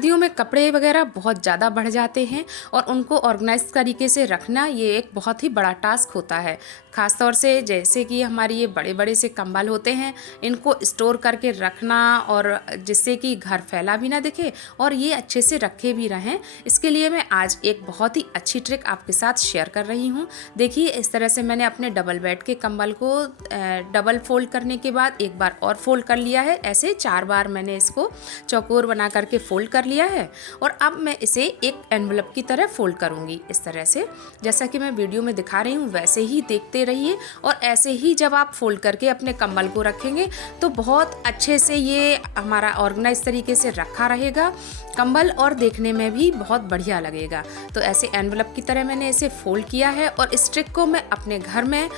सर्दियों में कपड़े वगैरह बहुत ज़्यादा बढ़ जाते हैं और उनको ऑर्गेनाइज तरीके से रखना ये एक बहुत ही बड़ा टास्क होता है। ख़ास तौर से जैसे कि हमारे ये बड़े बड़े से कंबल होते हैं, इनको स्टोर करके रखना और जिससे कि घर फैला भी ना दिखे और ये अच्छे से रखे भी रहें। इसके लिए मैं आज एक बहुत ही अच्छी ट्रिक आपके साथ शेयर कर रही हूँ। देखिए, इस तरह से मैंने अपने डबल बेड के कंबल को डबल फोल्ड करने के बाद एक बार और फोल्ड कर लिया है। ऐसे 4 बार मैंने इसको चौकोर बना करके फोल्ड कर लिया है और अब मैं इसे एक एनवलप की तरह फोल्ड करूंगी। इस तरह से जैसा कि मैं वीडियो में दिखा रही हूँ वैसे ही देखते रहिए और ऐसे ही जब आप फोल्ड करके अपने कंबल को रखेंगे तो बहुत अच्छे से ये हमारा ऑर्गेनाइज तरीके से रखा रहेगा कंबल और देखने में भी बहुत बढ़िया लगेगा। तो ऐसे एनवलप की तरह मैंने इसे फोल्ड किया है और इस ट्रिक को मैं अपने घर में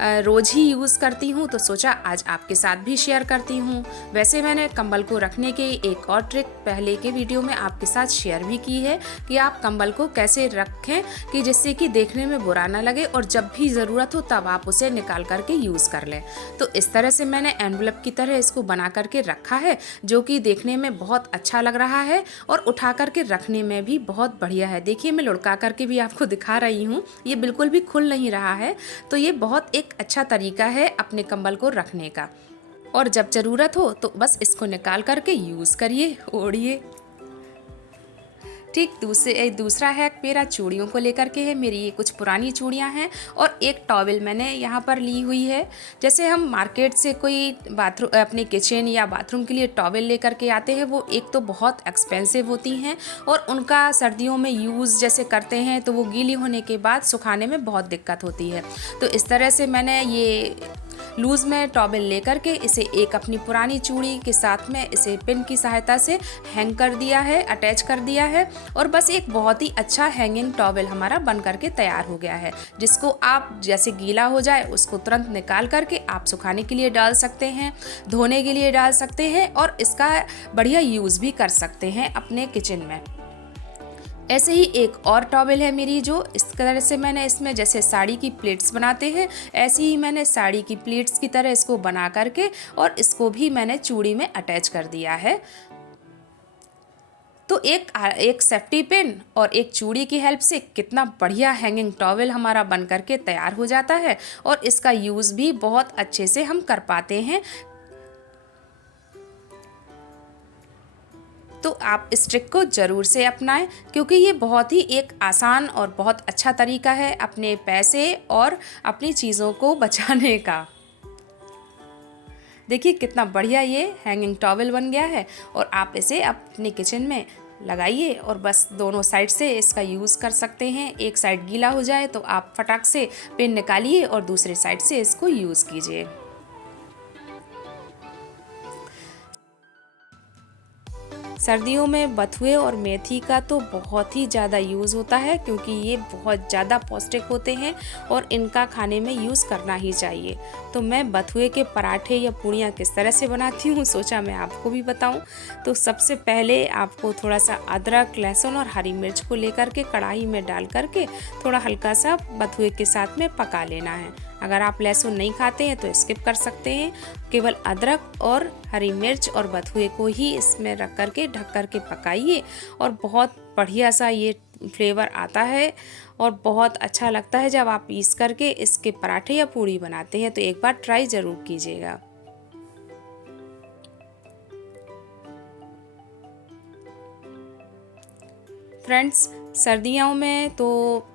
रोज़ ही यूज़ करती हूँ, तो सोचा आज आपके साथ भी शेयर करती हूँ। वैसे मैंने कंबल को रखने की एक और ट्रिक पहले के वीडियो में आपके साथ शेयर भी की है कि आप कंबल को कैसे रखें कि जिससे कि देखने में बुरा ना लगे और जब भी ज़रूरत हो तब आप उसे निकाल करके यूज़ कर लें। तो इस तरह से मैंने एनवलप की तरह इसको बना करके रखा है जो कि देखने में बहुत अच्छा लग रहा है और उठा करके रखने में भी बहुत बढ़िया है। देखिए, मैं लुढ़का करके भी आपको दिखा रही हूँ, ये बिल्कुल भी खुल नहीं रहा है। तो ये बहुत एक अच्छा तरीका है अपने कंबल को रखने का और जब ज़रूरत हो तो बस इसको निकाल करके यूज़ करिए, ओढ़िए। ठीक दूसरा हैक मेरा चूड़ियों को लेकर के है। मेरी ये कुछ पुरानी चूड़ियाँ हैं और एक टॉवेल मैंने यहाँ पर ली हुई है। जैसे हम मार्केट से कोई बाथरूम अपने किचन या बाथरूम के लिए टॉवेल लेकर के आते हैं, वो एक तो बहुत एक्सपेंसिव होती हैं और उनका सर्दियों में यूज़ जैसे करते हैं तो वो गीली होने के बाद सुखाने में बहुत दिक्कत होती है। तो इस तरह से मैंने ये लूज़ में टॉवेल लेकर के इसे एक अपनी पुरानी चूड़ी के साथ में इसे पिन की सहायता से हैंग कर दिया है, अटैच कर दिया है और बस एक बहुत ही अच्छा हैंगिंग टॉवेल हमारा बन करके तैयार हो गया है, जिसको आप जैसे गीला हो जाए उसको तुरंत निकाल करके आप सुखाने के लिए डाल सकते हैं, धोने के लिए डाल सकते हैं और इसका बढ़िया यूज़ भी कर सकते हैं अपने किचन में। ऐसे ही एक और टॉवेल है मेरी, जो इस तरह से मैंने इसमें जैसे साड़ी की प्लेट्स बनाते हैं ऐसे ही मैंने साड़ी की प्लेट्स की तरह इसको बना करके और इसको भी मैंने चूड़ी में अटैच कर दिया है। तो एक सेफ्टी पिन और एक चूड़ी की हेल्प से कितना बढ़िया हैंगिंग टॉवेल हमारा बन करके तैयार हो जाता है और इसका यूज़ भी बहुत अच्छे से हम कर पाते हैं। तो आप इस ट्रिक को ज़रूर से अपनाएं क्योंकि ये बहुत ही एक आसान और बहुत अच्छा तरीका है अपने पैसे और अपनी चीज़ों को बचाने का। देखिए कितना बढ़िया ये हैंगिंग टॉवेल बन गया है और आप इसे अपने किचन में लगाइए और बस दोनों साइड से इसका यूज़ कर सकते हैं। एक साइड गीला हो जाए तो आप फटाक से पिन निकालिए और दूसरे साइड से इसको यूज़ कीजिए। सर्दियों में बथुए और मेथी का तो बहुत ही ज़्यादा यूज़ होता है क्योंकि ये बहुत ज़्यादा पौष्टिक होते हैं और इनका खाने में यूज़ करना ही चाहिए। तो मैं बथुए के पराठे या पूड़ियाँ किस तरह से बनाती हूँ सोचा मैं आपको भी बताऊँ। तो सबसे पहले आपको थोड़ा सा अदरक, लहसुन और हरी मिर्च को लेकर के कढ़ाई में डाल करके थोड़ा हल्का सा बथुए के साथ में पका लेना है। अगर आप लहसुन नहीं खाते हैं तो स्किप कर सकते हैं। केवल अदरक और हरी मिर्च और बथुए को ही इसमें रख करके ढक करके पकाइए और बहुत बढ़िया सा ये फ्लेवर आता है और बहुत अच्छा लगता है जब आप पीस करके इसके पराठे या पूड़ी बनाते हैं। तो एक बार ट्राई ज़रूर कीजिएगा। फ्रेंड्स, सर्दियों में तो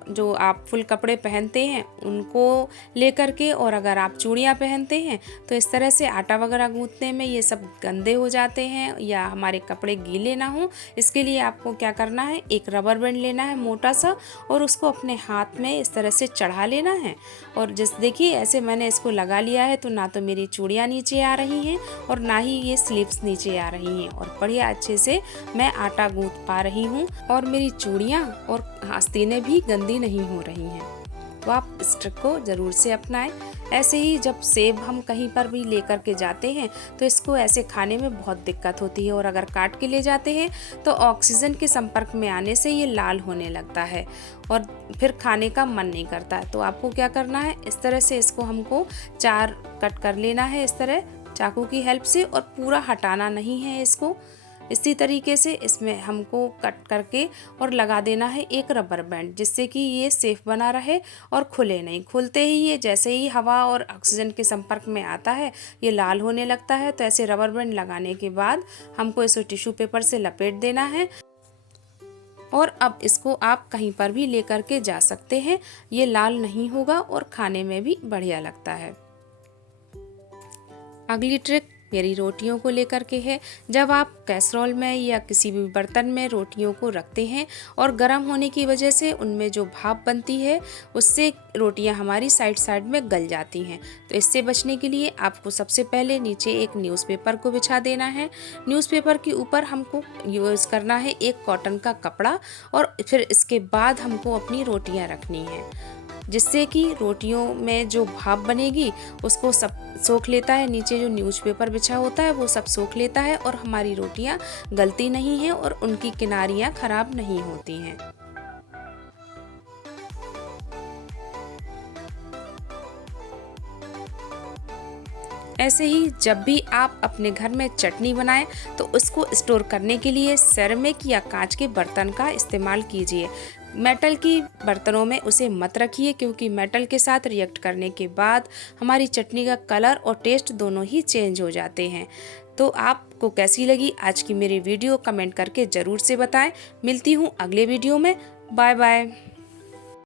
जो आप फुल कपड़े पहनते हैं उनको लेकर के और अगर आप चूड़ियाँ पहनते हैं तो इस तरह से आटा वगैरह गूंथने में ये सब गंदे हो जाते हैं या हमारे कपड़े गीले ना हो। इसके लिए आपको क्या करना है, एक रबर बैंड लेना है मोटा सा और उसको अपने हाथ में इस तरह से चढ़ा लेना है और देखिए ऐसे मैंने इसको लगा लिया है तो ना तो मेरी चूड़ियाँ नीचे आ रही हैं और ना ही ये स्लीव्स नीचे आ रही हैं और बढ़िया अच्छे से मैं आटा गूंथ पा रही हूँ और मेरी चूड़ियाँ और आस्तीनें भी गंदी नहीं हो रही हैं। तो आप इस ट्रिक को ज़रूर से अपनाएं। ऐसे ही जब सेब हम कहीं पर भी लेकर के जाते हैं तो इसको ऐसे खाने में बहुत दिक्कत होती है और अगर काट के ले जाते हैं तो ऑक्सीजन के संपर्क में आने से ये लाल होने लगता है और फिर खाने का मन नहीं करता। तो आपको क्या करना है, इस तरह से इसको हमको 4 कट कर लेना है इस तरह चाकू की हेल्प से और पूरा हटाना नहीं है इसको। इसी तरीके से इसमें हमको कट करके और लगा देना है एक रबर बैंड, जिससे कि ये सेफ बना रहे और खुले नहीं। खुलते ही ये जैसे ही हवा और ऑक्सीजन के संपर्क में आता है ये लाल होने लगता है। तो ऐसे रबर बैंड लगाने के बाद हमको इसे टिश्यू पेपर से लपेट देना है और अब इसको आप कहीं पर भी लेकर के जा सकते हैं। ये लाल नहीं होगा और खाने में भी बढ़िया लगता है। अगली ट्रिक मेरी रोटियों को लेकर के है। जब आप कैसरोल में या किसी भी बर्तन में रोटियों को रखते हैं और गर्म होने की वजह से उनमें जो भाप बनती है उससे रोटियां हमारी साइड साइड में गल जाती हैं। तो इससे बचने के लिए आपको सबसे पहले नीचे एक न्यूज़पेपर को बिछा देना है। न्यूज़पेपर के ऊपर हमको यूज़ करना है एक कॉटन का कपड़ा और फिर इसके बाद हमको अपनी रोटियां रखनी हैं, जिससे कि रोटियों में जो भाप बनेगी उसको सब सोख लेता है। नीचे जो न्यूज़पेपर बिछा होता है वो सब सोख लेता है और हमारी रोटियां गलती नहीं हैं और उनकी किनारियां खराब नहीं होती हैं। ऐसे ही जब भी आप अपने घर में चटनी बनाएं तो उसको स्टोर करने के लिए सेरेमिक या कांच के बर्तन का इस्तेमाल कीजिए। मेटल की बर्तनों में उसे मत रखिए, क्योंकि मेटल के साथ रिएक्ट करने के बाद हमारी चटनी का कलर और टेस्ट दोनों ही चेंज हो जाते हैं। तो आपको कैसी लगी आज की मेरी वीडियो कमेंट करके ज़रूर से बताएं। मिलती हूँ अगले वीडियो में। Bye bye.